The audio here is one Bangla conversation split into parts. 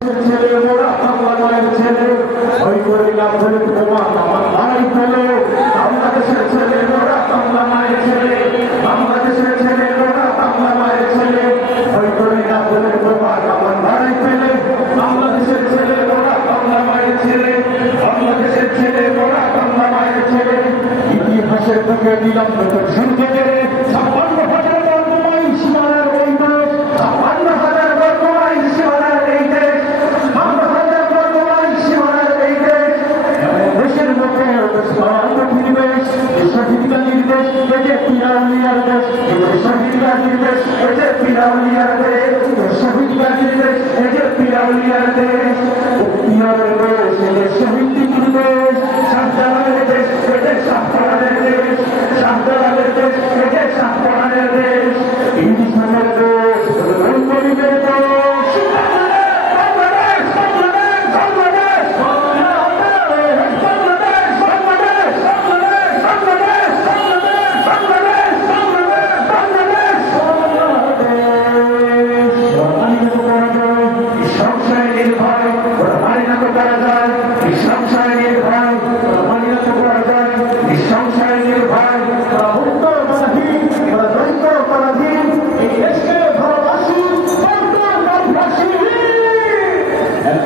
ছেলে মোরা বাংলা মায়ের ছেলে ওই করিলাম বলে তোমার আমার ভাই ফেলে বাংলাদেশের ছেলে মোরা বাংলা মায়ের ছেলে বাংলাদেশের ছেলে মোরা বাংলা মায়ের ছেলে ওই করিলাম বলে তোমার আমার ভাই ফেলে বাংলাদেশের ছেলে মোরা বাংলা মায়ের ছেলে বাংলাদেশের ছেলে মোরা বাংলা মায়ের ছেলে ইতিহাসের থেকে দিলাম তোর শুনতে গেলে 56,000 বর্গমাইল সীমানার এই দেশ 56,000 বর্গমাইল সীমানার এই দেশ দেশের মধ্যে নির্দেশ শহীদরা নির্দেশ এতে পিরাউলিয়ার দেশ শহীদরা নির্দেশ এতে পিরাউলিয়ার দেশ শহীদরা নির্দেশ এতে পিরাউলিয়ার দেশ পিরাউলিয়ার দেশ এতে শহীদ নির্দেশ শাহজালালের দেশ এতে শাহজালালের দেশ শাহজালালের দেশ এতে শাহজালালের দেশ ইনসানের দেশ গরিবের দেশ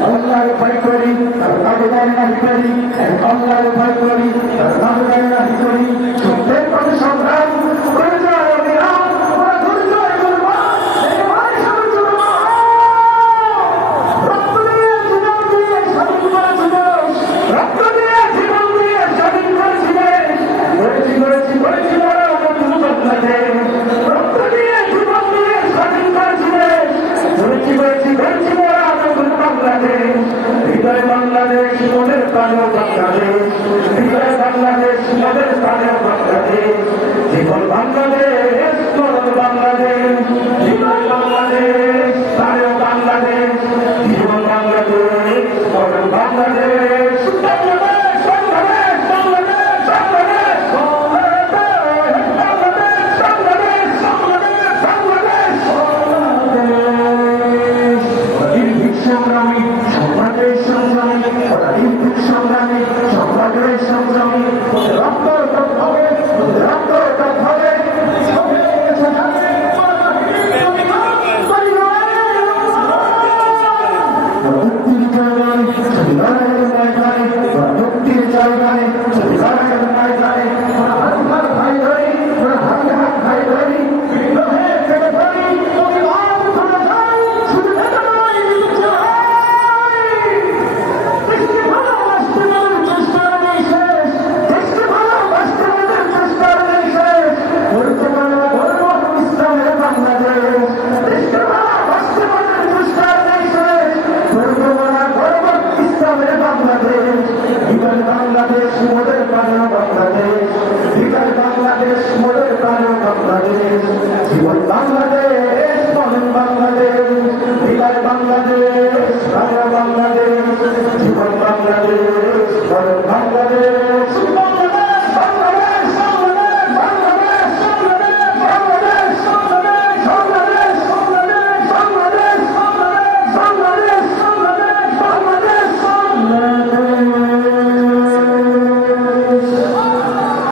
আল্লাহর ভয় করি তার নামদার নাহি করি আল্লাহর ভয় করি তার নামদার নাহি করি সত্যের পথে সংগ্রাম করে যায় অবিরাম ওরা ধৈর্য কুরবান একেবারে সবে কুরবান রক্ত দিয়ে জীবন দিয়ে স্বাধীন করেছি দেশ রক্ত দিয়ে জীবন দিয়ে স্বাধীন করেছি দেশ করেছি বড় নতুন বাংলাদেশ রক্ত দিয়ে জীবন দিয়ে স্বাধীন করেছি দেশ করেছি বড় নতুন বাংলাদেশ হৃদয় বাংলাদেশ মনের প্রাণেও বাংলাদেশ হৃদয় বাংলাদেশ মনের প্রাণেও বাংলাদেশ জীবন বাংলাদেশ মরণ বাংলাদেশ হৃদয় বাংলাদেশ প্রাণেও বাংলাদেশ জীবন বাংলাদেশ মরণ বাংলাদেশ মুক্তির জায়গায়